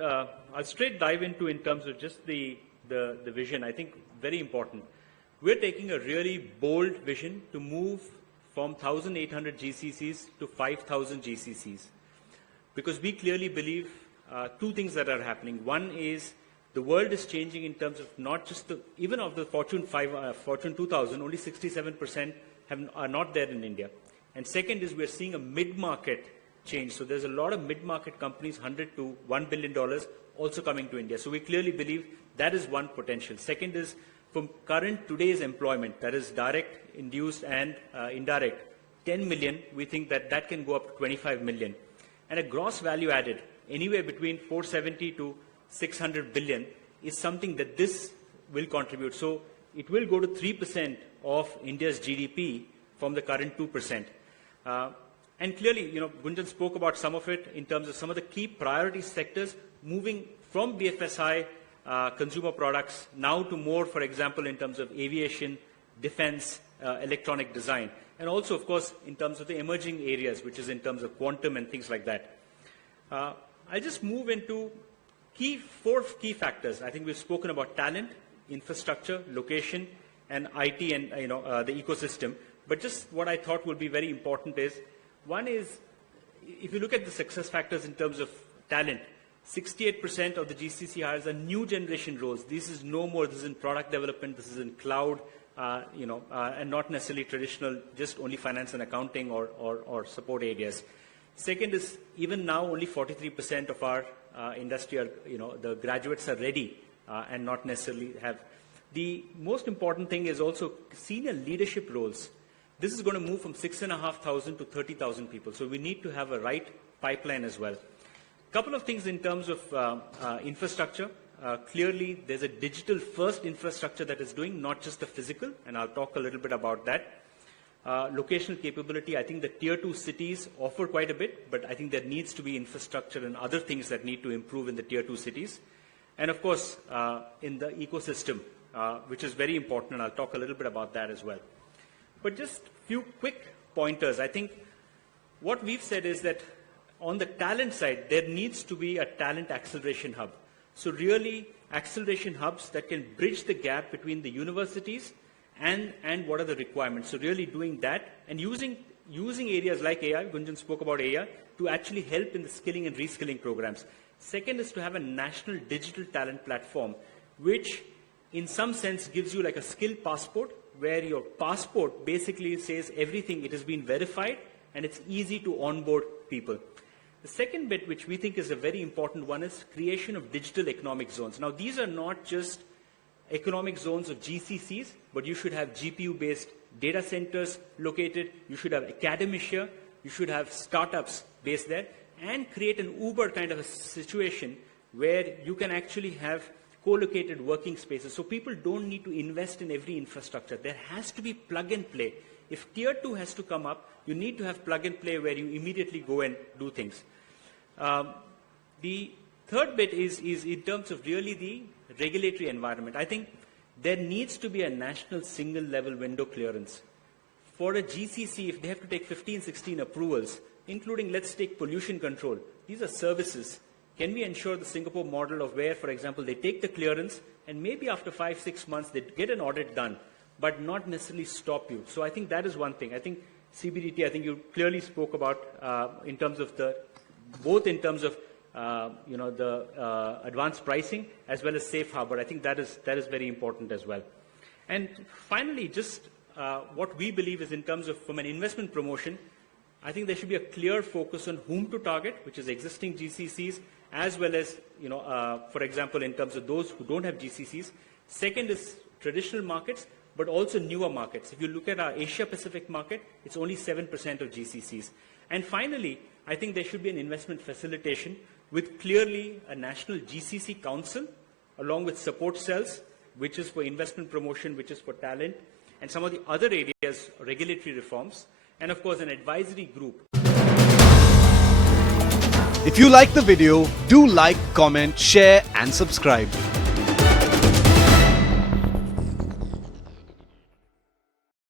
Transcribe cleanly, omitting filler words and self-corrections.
I'll straight dive into in terms of just the vision. I think very important. We're taking a really bold vision to move from 1,800 GCCs to 5,000 GCCs. Because we clearly believe two things that are happening. One is the world is changing in terms of not just even of the Fortune 2000, only 67% are not there in India. And second is we're seeing a mid-market change. So there's a lot of mid-market companies, $100 to $1 billion, also coming to India. So we clearly believe that is one potential. Second is from today's employment, that is direct, induced, and indirect, 10 million, we think that that can go up to 25 million. And a gross value added, anywhere between 470 to 600 billion, is something that this will contribute. So it will go to 3% of India's GDP from the current 2%. And clearly, Gunjan spoke about some of it in terms of some of the key priority sectors moving from BFSI, consumer products, now to more, for example, in terms of aviation, defense, electronic design. And also, of course, in terms of the emerging areas, which is in terms of quantum and things like that. I'll just move into four key factors. I think we've spoken about talent, infrastructure, location, and IT and the ecosystem. But just what I thought would be very important is, one is, if you look at the success factors in terms of talent, 68% of the GCC hires are new generation roles. This is no more, this is in product development, this is in cloud, and not necessarily traditional, just only finance and accounting or support areas. Second is, even now, only 43% of our industry are, the graduates are ready and not necessarily have. The most important thing is also senior leadership roles. This is going to move from 6,500 to 30,000 people. So we need to have a right pipeline as well. A couple of things in terms of infrastructure. Clearly, there's a digital-first infrastructure that is doing, not just the physical, and I'll talk a little bit about that. Locational capability, I think the tier 2 cities offer quite a bit, but I think there needs to be infrastructure and other things that need to improve in the tier 2 cities. And of course, in the ecosystem, which is very important, and I'll talk a little bit about that as well. But just a few quick pointers. I think what we've said is that on the talent side, there needs to be a talent acceleration hub. So really, acceleration hubs that can bridge the gap between the universities and what are the requirements. So really doing that and using areas like AI, Gunjan spoke about AI, to actually help in the skilling and reskilling programs. Second is to have a national digital talent platform, which in some sense gives you like a skill passport, where your passport basically says everything, it has been verified, and it's easy to onboard people. The second bit, which we think is a very important one, is creation of digital economic zones. Now, these are not just economic zones of GCCs, but you should have GPU-based data centers located, you should have academia, you should have startups based there, and create an Uber kind of a situation where you can actually have co-located working spaces. So people don't need to invest in every infrastructure. There has to be plug and play. If tier 2 has to come up, you need to have plug and play where you immediately go and do things. The third bit is in terms of really the regulatory environment. I think there needs to be a national single level window clearance. For a GCC, if they have to take 15, 16 approvals, including, let's take pollution control, these are services. Can we ensure the Singapore model of where, for example, they take the clearance and maybe after 5-6 months they get an audit done, but not necessarily stop you. So I think that is one thing. I think CBDT, I think you clearly spoke about in terms of both in terms of the advanced pricing as well as safe harbor. I think that is very important as well. And finally, just what we believe is in terms of from an investment promotion, I think there should be a clear focus on whom to target, which is existing GCCs, as well as, for example, in terms of those who don't have GCCs. Second is traditional markets, but also newer markets. If you look at our Asia-Pacific market, it's only 7% of GCCs. And finally, I think there should be an investment facilitation with clearly a national GCC council, along with support cells, which is for investment promotion, which is for talent, and some of the other areas, regulatory reforms, and of course an advisory group. If you like the video, do like, comment, share and subscribe.